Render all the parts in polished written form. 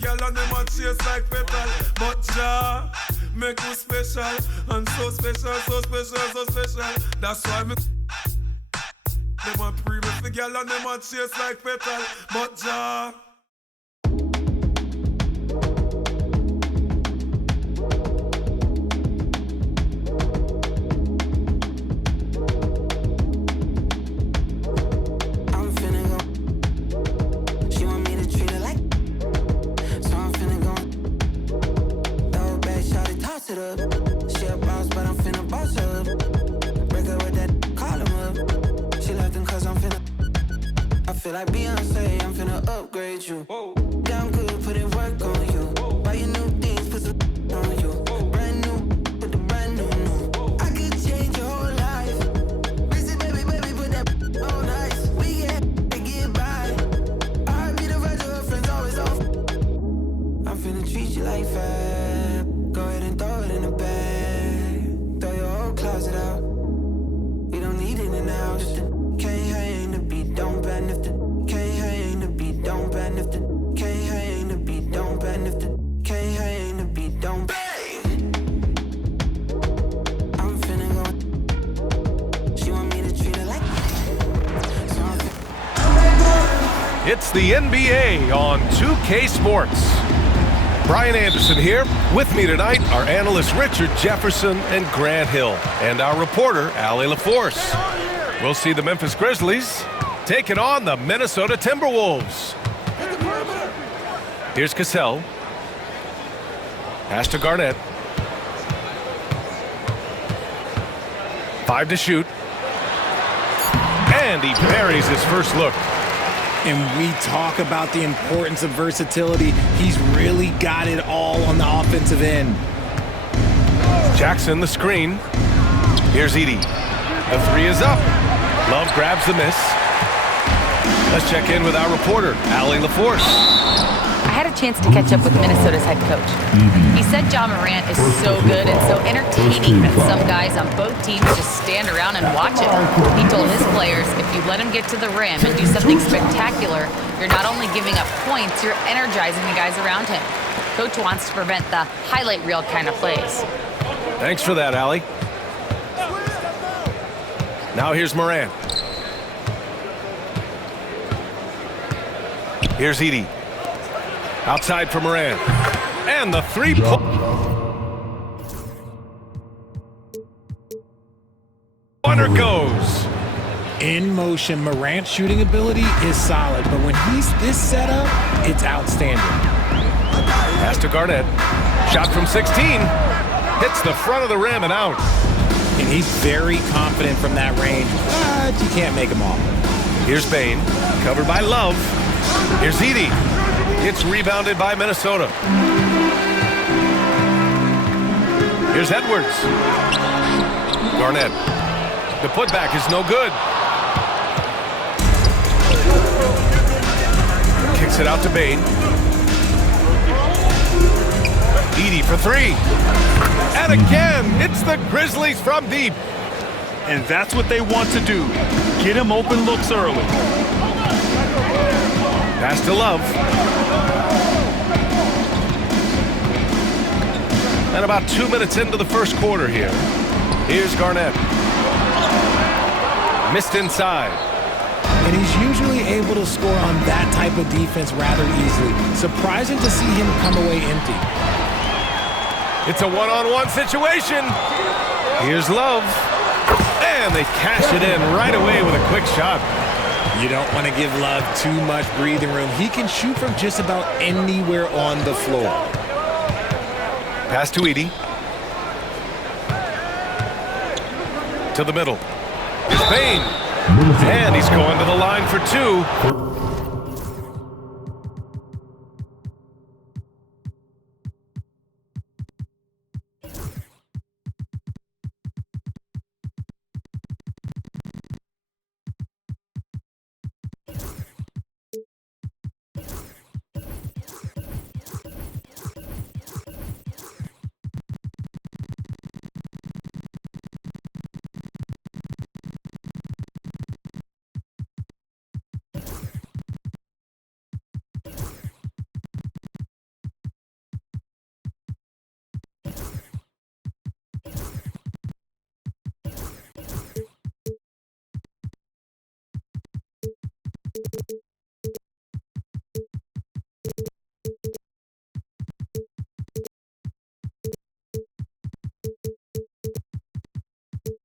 girl and them a chase like petal. But Jah make you special, and so special, so special, so special. That's why me them a pre me the girl and them a chase like petal. But Jah. She a boss, but I'm finna boss her up. Break her with that, call him up. She left him cause I'm finna. I feel like Beyonce, I'm finna upgrade you. Whoa. Damn good, put in work on you. Whoa. Buy you new things, put some on you. Whoa. Brand new, put the brand new. I could change your whole life. Busy baby, baby, put that on ice. We get by. I be the verge of her friends always off. I'm finna treat you like fab. Go ahead and throw it in the bag. Throw your whole closet out. We don't need it in the house. If the can't hang, the beat don't bend. If the can't hang, the beat don't bend. If the can't hang, the beat don't bend. If the can't hang, the beat don't bang. I'm finna go. She want me to treat her like. So It's the NBA on 2K Sports. Brian Anderson here. With me tonight are analysts Richard Jefferson and Grant Hill, and our reporter, Allie LaForce. We'll see the Memphis Grizzlies taking on the Minnesota Timberwolves. Here's Cassell. Pass to Garnett. 5 to shoot. And he buries his first look. And we talk about the importance of versatility. He's really got it all on the offensive end. Jackson, the screen. Here's Edey. The three is up. Love grabs the miss. Let's check in with our reporter, Allie LaForce. I had a chance to catch up with Minnesota's head coach. He said Ja Morant is so good and so entertaining that some guys on both teams just stand around and watch it. He told his players, if you let him get to the rim and do something spectacular, you're not only giving up points, you're energizing the guys around him. Coach wants to prevent the highlight reel kind of plays. Thanks for that, Allie. Now here's Morant. Here's Edey. Outside for Morant. And the three-pointer goes. In motion, Morant's shooting ability is solid, but when he's this set up, it's outstanding. Pass to Garnett. Shot from 16. Hits the front of the rim and out. And he's very confident from that range, but you can't make him all. Here's Bane. Covered by Love. Here's Edey. It's rebounded by Minnesota. Here's Edwards. Garnett. The putback is no good. Kicks it out to Bane. Edey for three. And again, it's the Grizzlies from deep. And that's what they want to do. Get him open looks early. Pass to Love. And about 2 minutes into the first quarter here. Here's Garnett. Missed inside. And he's usually able to score on that type of defense rather easily. Surprising to see him come away empty. It's a one-on-one situation. Here's Love. And they cash it in right away with a quick shot. You don't want to give Love too much breathing room. He can shoot from just about anywhere on the floor. Pass to Edey. To the middle. It's Bane. And he's going to the line for two.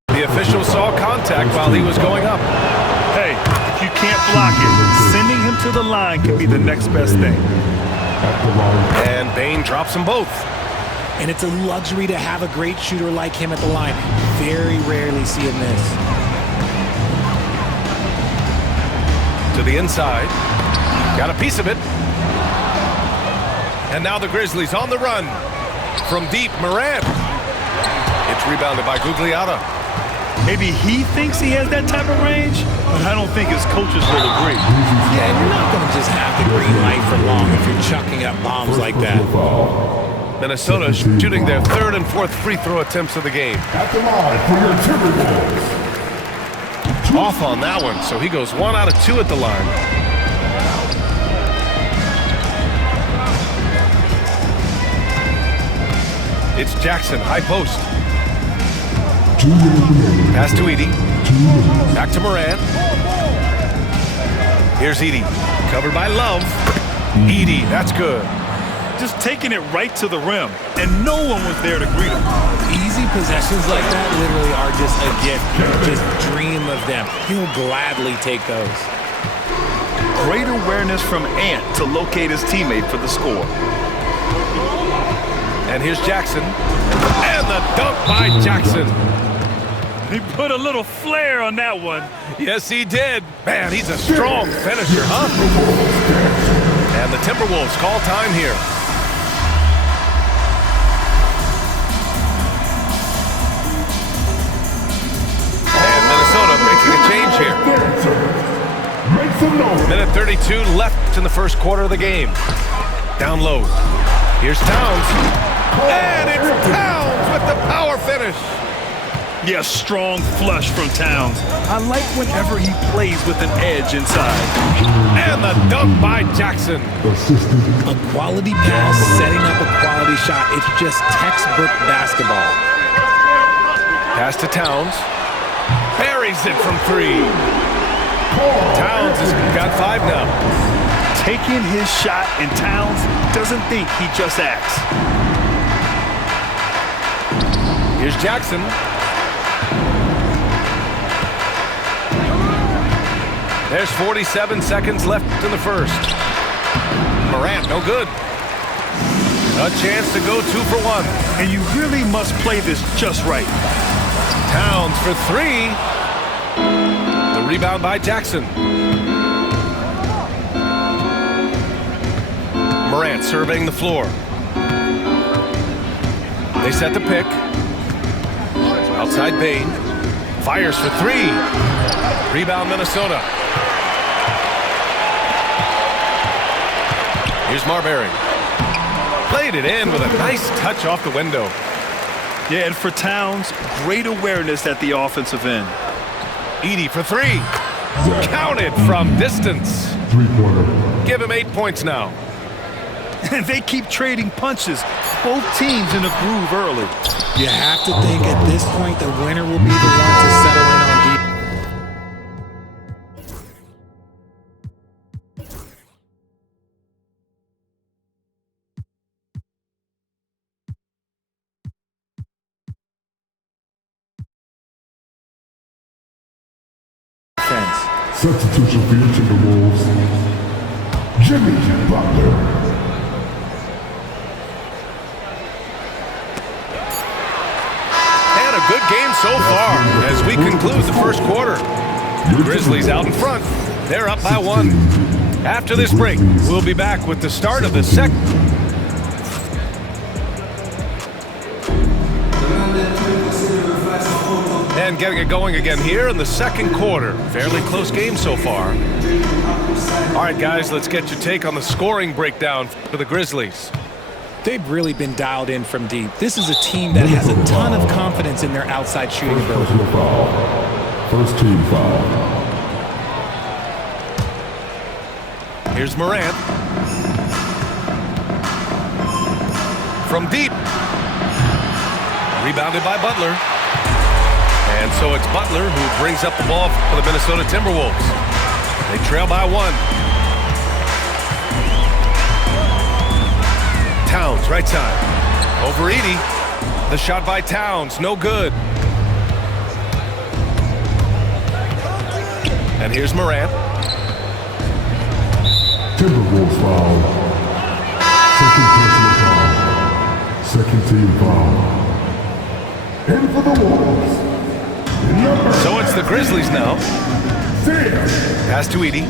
The official saw contact while he was going up. Hey, if you can't block it, sending him to the line can be the next best thing. And Bane drops them both. And it's a luxury to have a great shooter like him at the line. Very rarely see him miss. To the inside. Got a piece of it. And now the Grizzlies on the run. From deep, Morant. It's rebounded by Gugliotta. Maybe he thinks he has that type of range, but I don't think his coaches will agree. Yeah, and you're not going to just have the green light for long if you're chucking up bombs like that. Minnesota shooting their third and fourth free throw attempts of the game. At the line for your Timberwolves. Off on that one, so he goes 1 out of 2 at the line. It's Jackson, high post. Pass to Edey. Back to Morant. Here's Edey. Covered by Love. Edey, that's good. Just taking it right to the rim, and no one was there to greet him. Easy possessions like that literally are just a gift. Just dream of them. He'll gladly take those. Great awareness from Ant to locate his teammate for the score. And here's Jackson. And the dunk by Jackson. He put a little flair on that one. Yes, he did. Man, he's a strong finisher, huh? And the Timberwolves call time here. And Minnesota making a change here. Minute 32 left in the first quarter of the game. Down low. Here's Towns. And it's Towns with the power finish. Yeah, strong flush from Towns. I like whenever he plays with an edge inside. And the dunk by Jackson. A quality pass, setting up a quality shot. It's just textbook basketball. Pass to Towns. Buries it from 3. Towns has got 5 now. Taking his shot, and Towns doesn't think he just acts. Here's Jackson. There's 47 seconds left in the first. Morant, no good. A chance to go 2 for 1. And you really must play this just right. Towns for 3. The rebound by Jackson. Morant surveying the floor. They set the pick. Outside Bane. Fires for 3. Rebound Minnesota. Here's Marbury. Played it in with a nice touch off the window. Yeah, and for Towns, great awareness at the offensive end. Edey for 3. Counted from distance. Give him 8 points now. And they keep trading punches. Both teams in a groove early. You have to think at this point the winner will be the one to settle in on defense. Substitution for your Timberwolves. Jimmy Butler. Good game so far as we conclude the first quarter. Grizzlies out in front. They're up by 1. After this break, we'll be back with the start of the second. And getting it going again here in the second quarter. Fairly close game so far. All right, guys, let's get your take on the scoring breakdown for the Grizzlies. They've really been dialed in from deep. This is a team that has a ton of confidence in their outside shooting ability. First team foul. Here's Morant. From deep. Rebounded by Butler. And so it's Butler who brings up the ball for the Minnesota Timberwolves. They trail by 1. Towns, right side. Over Edey. The shot by Towns, no good. And here's Morant. Timberwolves foul. Second personal foul. Second team foul. In for the Wolves. So it's the Grizzlies now. Pass to Edey.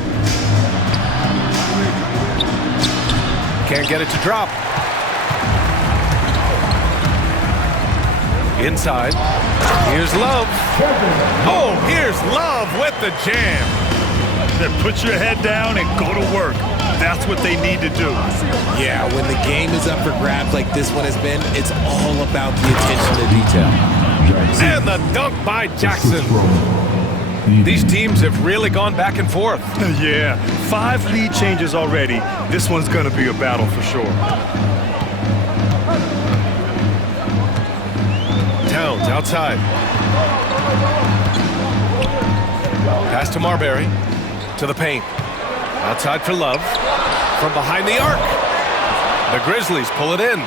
Can't get it to drop. Inside. Here's Love. Oh, here's Love with the jam. Then put your head down and go to work. That's what they need to do. Yeah, when the game is up for grabs like this one has been, it's all about the attention to detail. And the dunk by Jackson. These teams have really gone back and forth. Yeah, 5 lead changes already. This one's going to be a battle for sure. Towns outside. Pass to Marbury. To the paint. Outside for Love. From behind the arc. The Grizzlies pull it in.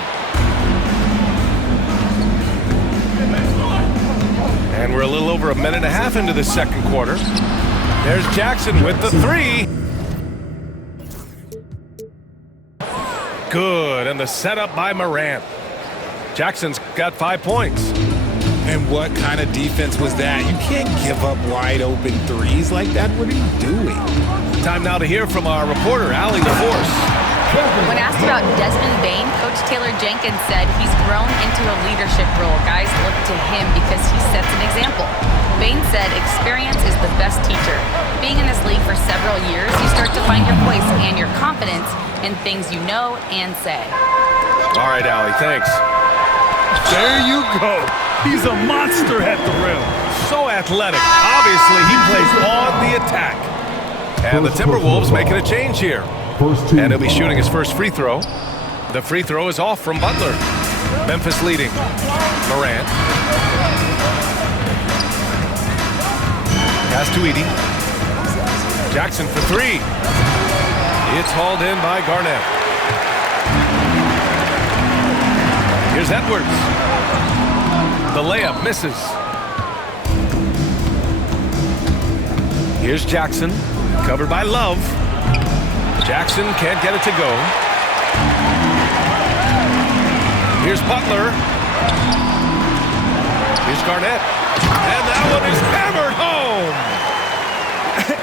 And we're a little over a minute and a half into the second quarter. There's Jackson with the 3. Good, and the setup by Morant. Jackson's got 5 points. And what kind of defense was that? You can't give up wide open threes like that. What are you doing? Time now to hear from our reporter, Allie LaForce. When asked about Desmond Bane, Coach Taylor Jenkins said he's grown into a leadership role. Guys look to him because he sets an example. Bane said experience is the best teacher. Being in this league for several years, you start to find your voice and your confidence in things you know and say. All right, Allie, thanks. There you go. He's a monster at the rim. So athletic. Obviously, he plays on the attack. And the Timberwolves making a change here. And he'll be shooting his first free throw. The free throw is off from Butler. Memphis leading. Morant. Pass to Edey. Jackson for 3. It's hauled in by Garnett. Here's Edwards. The layup misses. Here's Jackson, covered by Love. Jackson can't get it to go. Here's Butler. Here's Garnett. And that one is hammered home.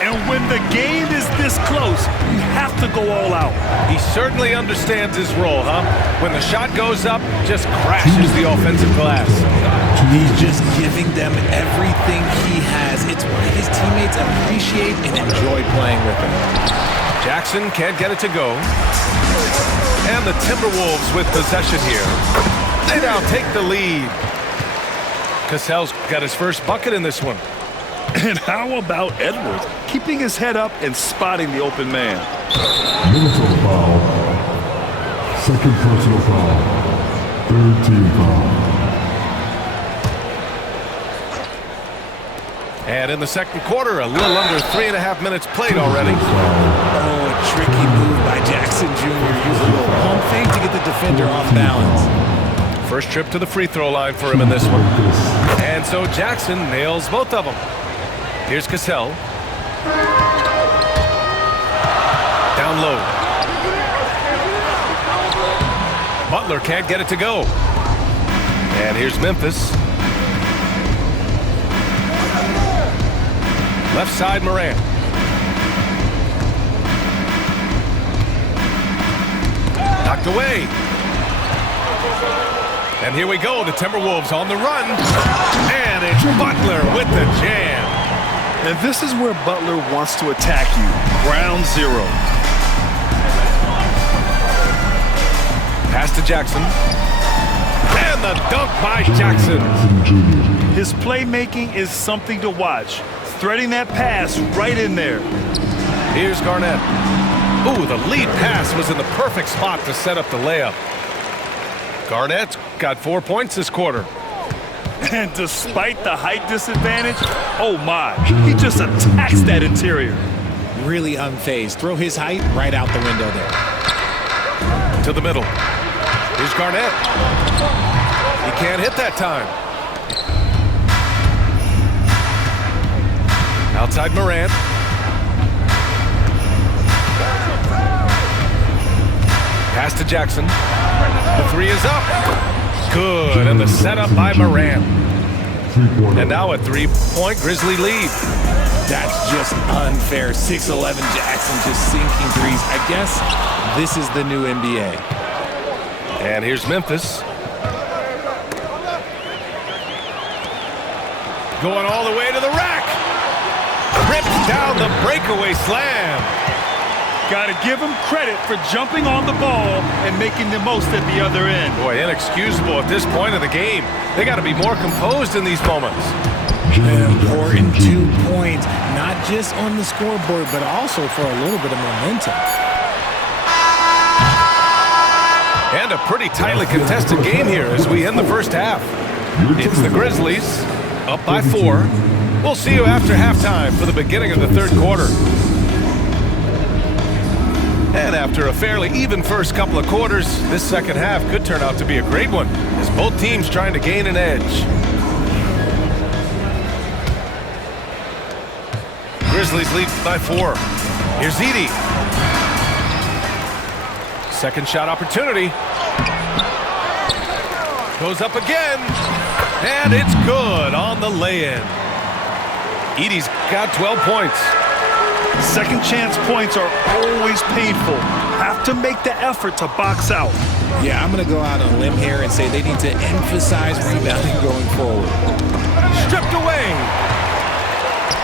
And when the game is this close, you have to go all out. He certainly understands his role, huh? When the shot goes up, just crashes the offensive glass. He's just giving them everything he has. It's why his teammates appreciate and enjoy playing with him. Jackson can't get it to go. And the Timberwolves with possession here. They now take the lead. Cassell's got his first bucket in this one. And how about Edwards keeping his head up and spotting the open man? Minnesota foul. Second personal foul. Third team foul. And in the second quarter, a little under 3.5 minutes played already. Oh, a tricky move by Jackson Jr. Use a little pump fake to get the defender off balance. First trip to the free throw line for him in this one. And so Jackson nails both of them. Here's Cassell. Down low. Butler can't get it to go. And here's Memphis. Left side, Morant. Knocked away. And here we go, the Timberwolves on the run. And it's Butler with the jam. And this is where Butler wants to attack you. Ground zero. Pass to Jackson. And the dunk by Jackson. His playmaking is something to watch. Threading that pass right in there. Here's Garnett. Ooh, the lead pass was in the perfect spot to set up the layup. Garnett's got 4 points this quarter. And despite the height disadvantage, oh my, he just attacks that interior. really unfazed. Throw his height right out the window there. To the middle. Here's Garnett. He can't hit that time. Outside Morant. Pass to Jackson. The three is up. Good, and the setup by Morant. And now a three-point Grizzly lead. That's just unfair. 6'11" Jackson just sinking threes. I guess this is the new NBA. And here's Memphis. Going all the way to the rack. Ripped down the breakaway slam. Got to give him credit for jumping on the ball and making the most at the other end. Boy, inexcusable at this point of the game. They got to be more composed in these moments. Important 2 points, not just on the scoreboard, but also for a little bit of momentum. And a pretty tightly contested game here as we end the first half. It's the Grizzlies up by 4. We'll see you after halftime for the beginning of the third quarter. And after a fairly even first couple of quarters, this second half could turn out to be a great one as both teams trying to gain an edge. Grizzlies lead by 4. Here's Edey. Second shot opportunity. Goes up again. And it's good on the lay-in. Edey's got 12 points. Second chance points are always painful. Have to make the effort to box out. Yeah, I'm going to go out on a limb here and say they need to emphasize rebounding going forward. Stripped away.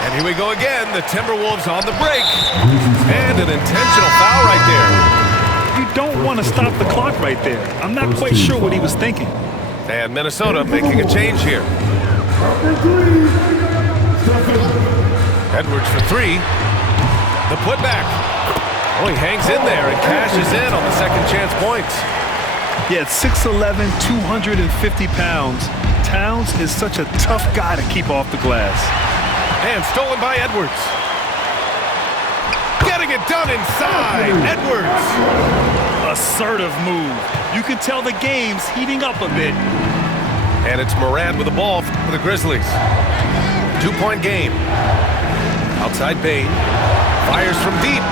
And here we go again. The Timberwolves on the break. And an intentional foul right there. You don't want to stop the clock right there. I'm not quite sure what he was thinking. And Minnesota making a change here. Edwards for 3. The putback. Oh, he hangs in there and cashes in on the second chance points. Yeah, at 6'11", 250 pounds, Towns is such a tough guy to keep off the glass. And stolen by Edwards. Getting it done inside. Edwards. Assertive move. You can tell the game's heating up a bit. And it's Morant with the ball for the Grizzlies. 2-point game. Outside Bane. Fires from deep.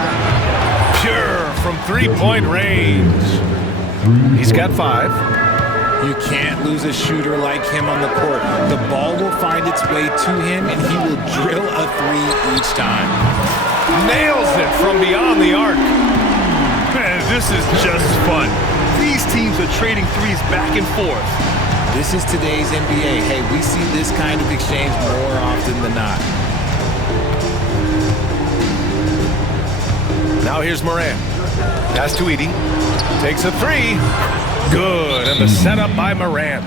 Pure from 3-point range. He's got 5. You can't lose a shooter like him on the court. The ball will find its way to him, and he will drill a 3 each time. Nails it from beyond the arc. Man, this is just fun. These teams are trading threes back and forth. This is today's NBA. Hey, we see this kind of exchange more often than not. Now here's Morant. Pass to Edey. Takes a 3. Good. And the setup by Morant.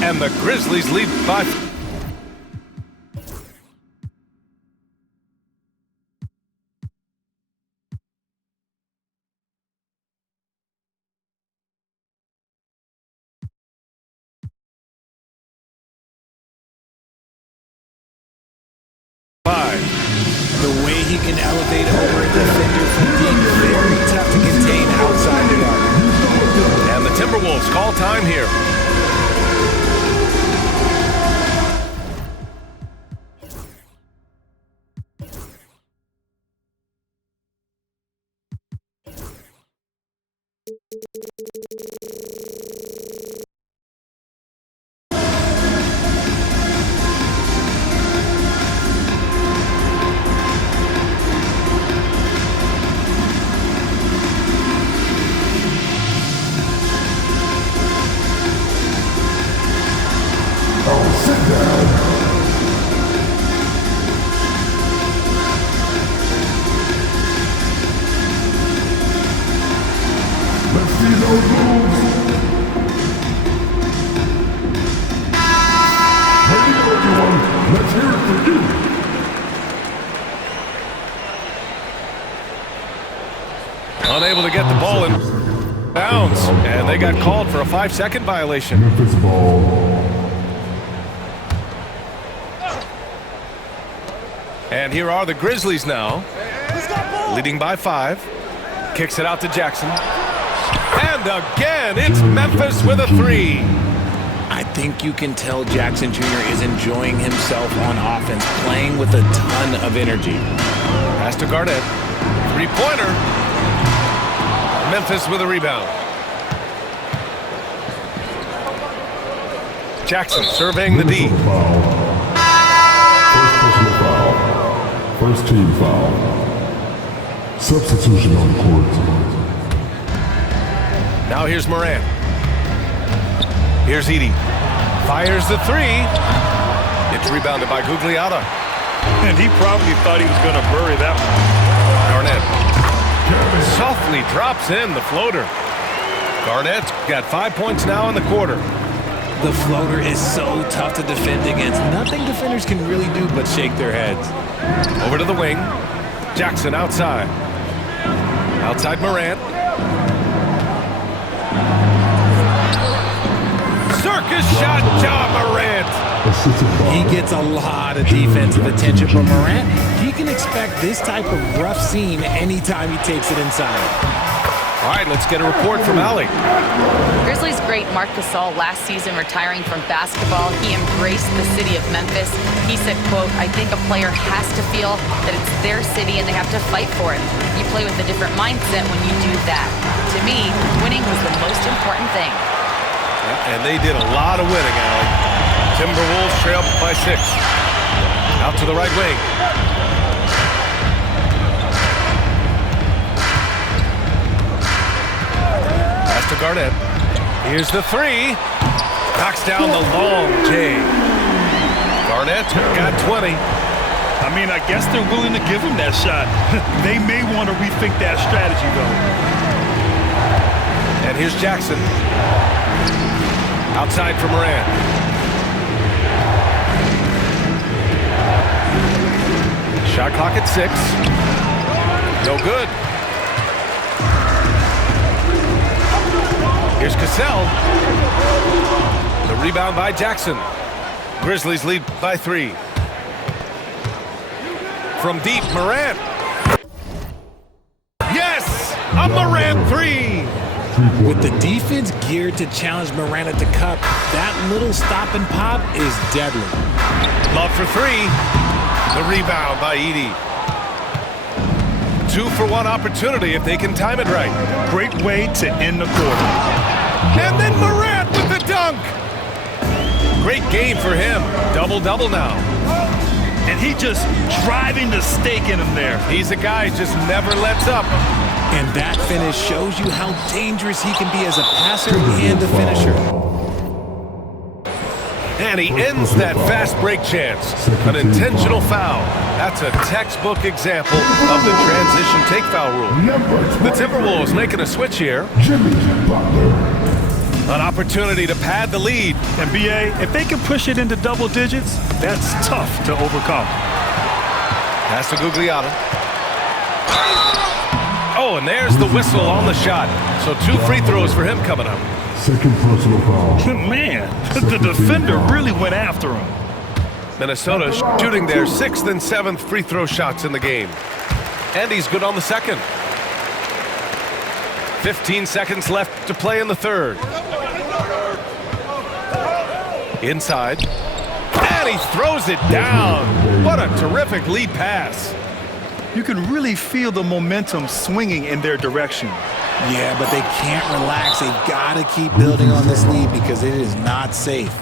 And the Grizzlies lead by 5. The way he can elevate over a defender from being very tough to contain outside the arc. And the Timberwolves call time here. Unable to get the ball in bounds, and they got called for a 5-second violation. Memphis ball. And here are the Grizzlies now. leading by 5. Kicks it out to Jackson. And again, it's Memphis with a 3. I think you can tell Jackson Jr. is enjoying himself on offense, playing with a ton of energy. Pass to Garnett. 3-pointer. Memphis with a rebound. Jackson surveying the D. Foul. First personal foul. First team foul. Substitution on court. Now here's Morant. Here's Edey. Fires the 3. It's rebounded by Gugliotta. And he probably thought he was going to bury that one. Garnett softly drops in the floater. Garnett's got 5 points now in the quarter. The floater is so tough to defend against. Nothing defenders can really do but shake their heads. Over to the wing. Jackson outside. Outside Morant. Circus shot, Ja Morant. He gets a lot of defensive attention from Morant. He can expect this type of rough scene anytime he takes it inside. All right, let's get a report from Allie. Grizzlies great Marc Gasol last season retiring from basketball, he embraced the city of Memphis. He said, quote, "I think a player has to feel that it's their city and they have to fight for it. You play with a different mindset when you do that. To me, winning was the most important thing." And they did a lot of winning, Allie. Timberwolves trail by 6. Out to the right wing. Pass to Garnett. Here's the 3. Knocks down the long J. Garnett got 20. I mean, I guess they're willing to give him that shot. They may want to rethink that strategy, though. And here's Jackson. Outside for Morant. Shot clock at 6. No good. Here's Cassell. The rebound by Jackson. Grizzlies lead by 3. From deep, Morant. Yes! A Morant 3! With the defense geared to challenge Morant at the cup, that little stop and pop is deadly. Love for 3. The rebound by Edey. 2-for-1 opportunity if they can time it right. Great way to end the quarter. And then Morant with the dunk. Great game for him. Double-double now. And he just driving the stake in him there. He's a guy who just never lets up. And that finish shows you how dangerous he can be as a passer and a finisher. And he ends that fast break chance. An intentional foul. That's a textbook example of the transition take foul rule. The Timberwolves making a switch here. An opportunity to pad the lead. And B.A., if they can push it into double digits, that's tough to overcome. Pass to Gugliotta. Oh, and there's the whistle on the shot. So 2 free throws for him coming up. Second personal foul. Man, the defender really went after him. Minnesota shooting their 6th and 7th free throw shots in the game. And he's good on the second. 15 seconds left to play in the third. Inside. And he throws it down. What a terrific lead pass. You can really feel the momentum swinging in their direction. Yeah, but they can't relax. They've got to keep building on this lead because it is not safe.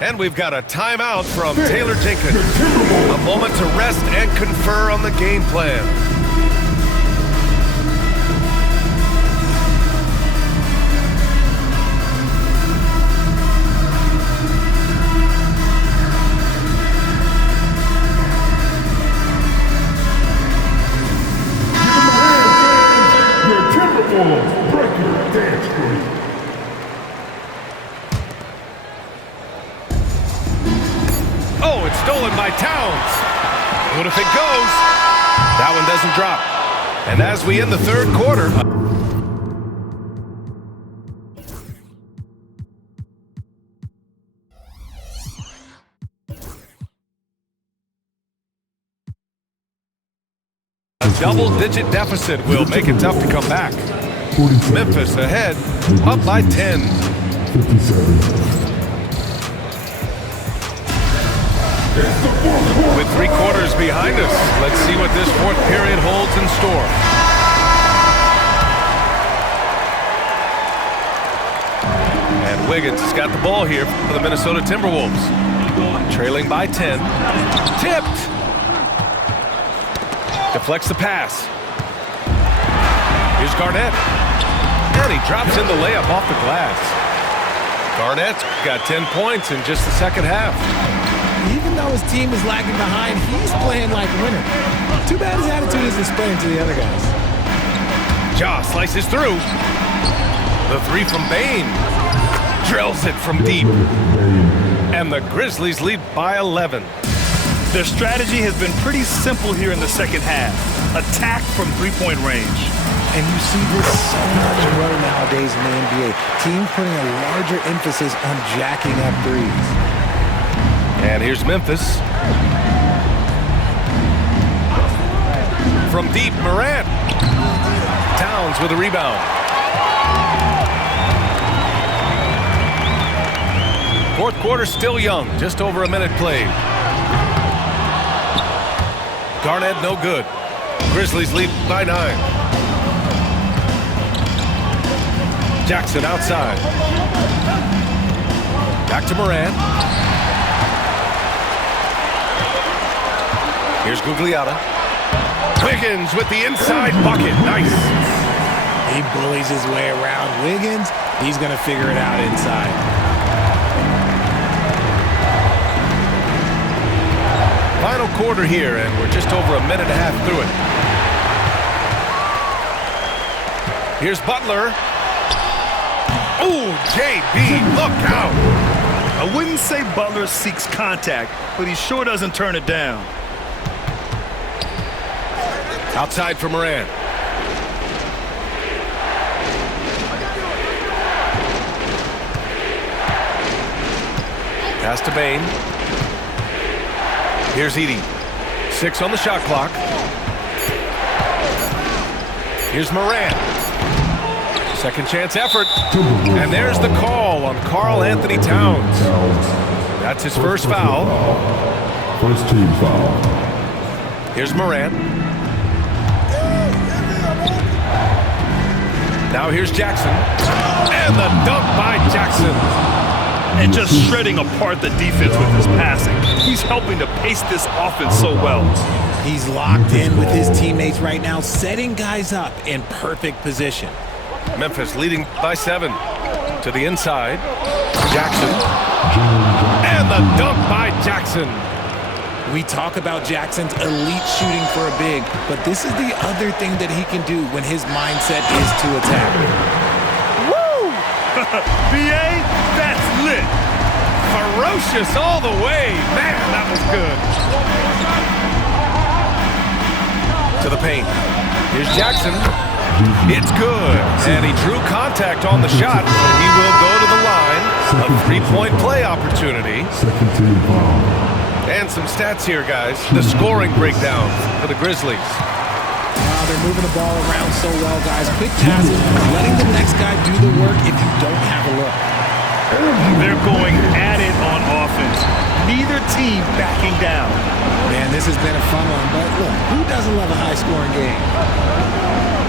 And we've got a timeout from Taylor Jenkins. A moment to rest and confer on the game plan. Oh, it's stolen by Towns. What if it goes? That one doesn't drop. And as we end the third quarter... double-digit deficit will make it tough to come back. 47. Memphis ahead, up by 10. 57. With 3 quarters behind us, let's see what this fourth period holds in store. And Wiggins has got the ball here for the Minnesota Timberwolves. Trailing by 10. Tipped! Deflects the pass. Here's Garnett. And he drops in the layup off the glass. Garnett's got 10 points in just the second half. Even though his team is lagging behind, he's playing like a winner. Too bad his attitude isn't spreading to the other guys. Ja slices through. The 3 from Bane. Drills it from deep. And the Grizzlies lead by 11. Their strategy has been pretty simple here in the second half. Attack from three-point range. And you see this so much more nowadays in the NBA. Teams putting a larger emphasis on jacking up threes. And here's Memphis. From deep, Morant. Towns with a rebound. Fourth quarter still young, just over a minute played. Garnett no good. Grizzlies lead by 9. Jackson outside. Back to Morant. Here's Gugliotta. Wiggins with the inside bucket. Nice. He bullies his way around. Wiggins, he's going to figure it out inside. Final quarter here, and we're just over a minute and a half through it. Here's Butler. Ooh, JB, look out. I wouldn't say Butler seeks contact, but he sure doesn't turn it down. Outside for Morant. Pass to Bane. Here's Edey. 6 on the shot clock. Here's Morant. Second chance effort. And there's the call on Karl Anthony Towns. That's his first foul. First team foul. Here's Morant. Now here's Jackson. And the dunk by Jackson. And just shredding apart the defense with his passing. He's helping to pace this offense so well. He's locked in with his teammates right now, setting guys up in perfect position. Memphis leading by 7. To the inside. Jackson. And the dunk by Jackson. We talk about Jackson's elite shooting for a big, but this is the other thing that he can do when his mindset is to attack. Woo! BA, that's lit. Ferocious all the way. Man, that was good. To the paint. Here's Jackson. It's good. And he drew contact on the shot, so he will go to the line. A three-point play opportunity. Second team foul. And some stats here, guys. The scoring breakdown for the Grizzlies. Wow, they're moving the ball around so well, guys. Quick passes, letting the next guy do the work if you don't have a look. They're going at it on offense. Neither team backing down. Man, this has been a fun one, but look, who doesn't love a high-scoring game?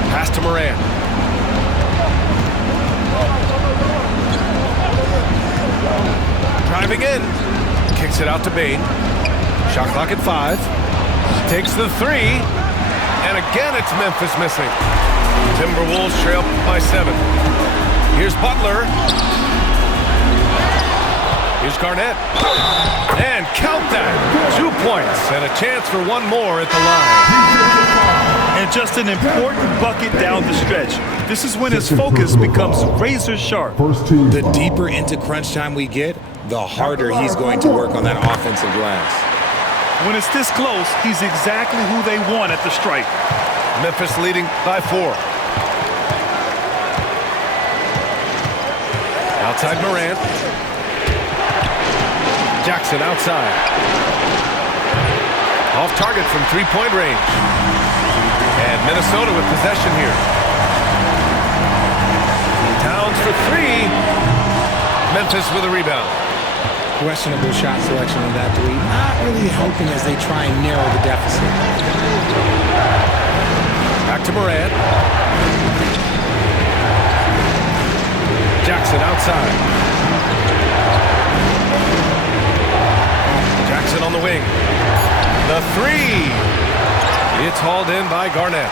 Pass to Morant. Driving in. Kicks it out to Bane. Shot clock at 5. Takes the 3. And again, it's Memphis missing. Timberwolves trail by 7. Here's Butler. Here's Garnett. And count that. 2 points and a chance for one more at the line. And just an important bucket down the stretch. This is when his focus becomes razor sharp. First team The foul. deeper into crunch time we get, the harder he's going to work on that offensive glass. When it's this close, he's exactly who they want at the stripe. Memphis leading by 4. Outside Morant. Jackson outside. Off target from three-point range. And Minnesota with possession here. Towns for three. Memphis with a rebound. Questionable shot selection on that three. Not really helping as they try and narrow the deficit. Back to Morant. Jackson outside. Jackson on the wing. The three. It's hauled in by Garnett.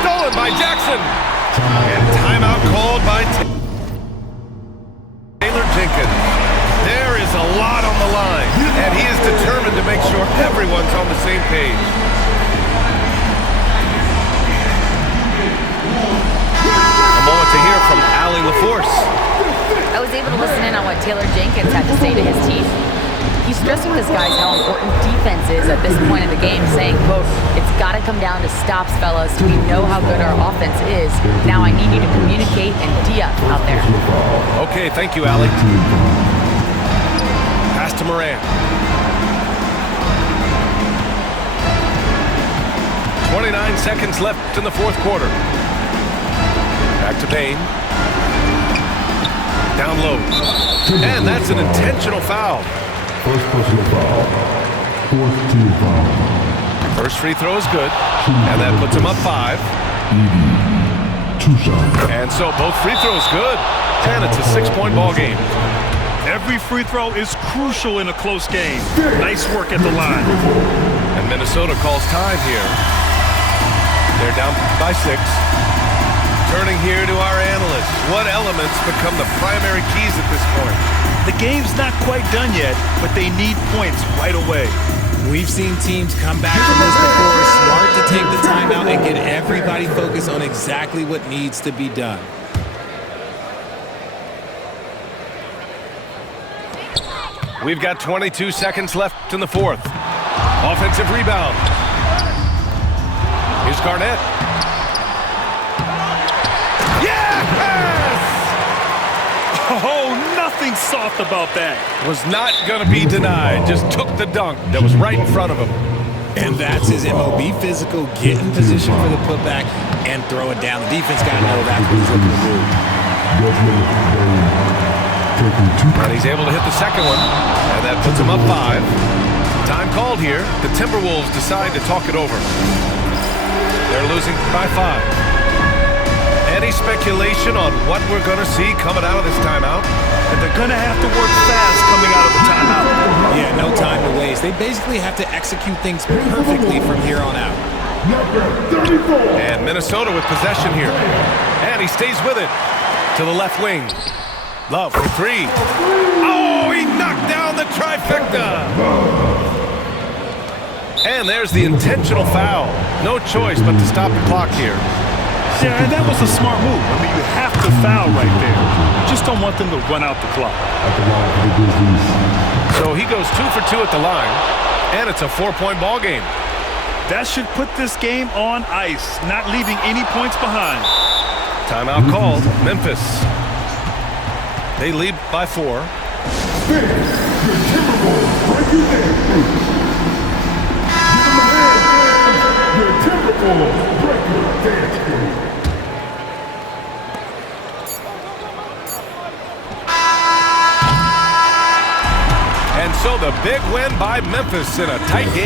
Stolen by Jackson. And timeout called by Taylor Jenkins. There is a lot on the line, and he is determined to make sure everyone's on the same page. A moment to hear from Allie LaForce. I was able to listen in on what Taylor Jenkins had to say to his team. He stressed with his guys how important defense is at this point of the game, saying, quote, "It's got to come down to stops, fellas. We know how good our offense is. Now I need you to communicate and D-up out there." Okay, thank you, Allie. Pass to Morant. 29 seconds left in the fourth quarter. Back to Payne. Down low. And that's an intentional foul. First personal foul. Fourth team foul. First free throw is good. And that puts him up 5. Two shots. And so both free throws good. And it's a 6-point ball game. Every free throw is crucial in a close game. Nice work at the line. And Minnesota calls time here. They're down by 6. Turning here to our analysts. What elements become the primary keys at this point? The game's not quite done yet, but they need points right away. We've seen teams come back from this before. Smart to take the timeout and get everybody focused on exactly what needs to be done. We've got 22 seconds left in the fourth. Offensive rebound. Here's Garnett. Yes! Oh, nothing soft about that. Was not going to be denied. Just took the dunk that was right in front of him. And that's his MOB physical. Get in position for the putback and throw it down. The defense got to know that's what he's looking to do. And he's able to hit the second one. And that puts him up 5. Time called here. The Timberwolves decide to talk it over. They're losing by 5. Any speculation on what we're going to see coming out of this timeout? And they're going to have to work fast coming out of the timeout. Yeah, no time to waste. They basically have to execute things perfectly from here on out. And Minnesota with possession here. And he stays with it to the left wing. Love for 3. Oh, he knocked down the trifecta. And there's the intentional foul. No choice but to stop the clock here. Yeah, and that was a smart move. I mean, you have to foul right there. You just don't want them to run out the clock. So he goes 2 for 2 at the line, and it's a 4-point ball game. That should put this game on ice, not leaving any points behind. Timeout called. Memphis. They lead by 4. And so the big win by Memphis in a tight game.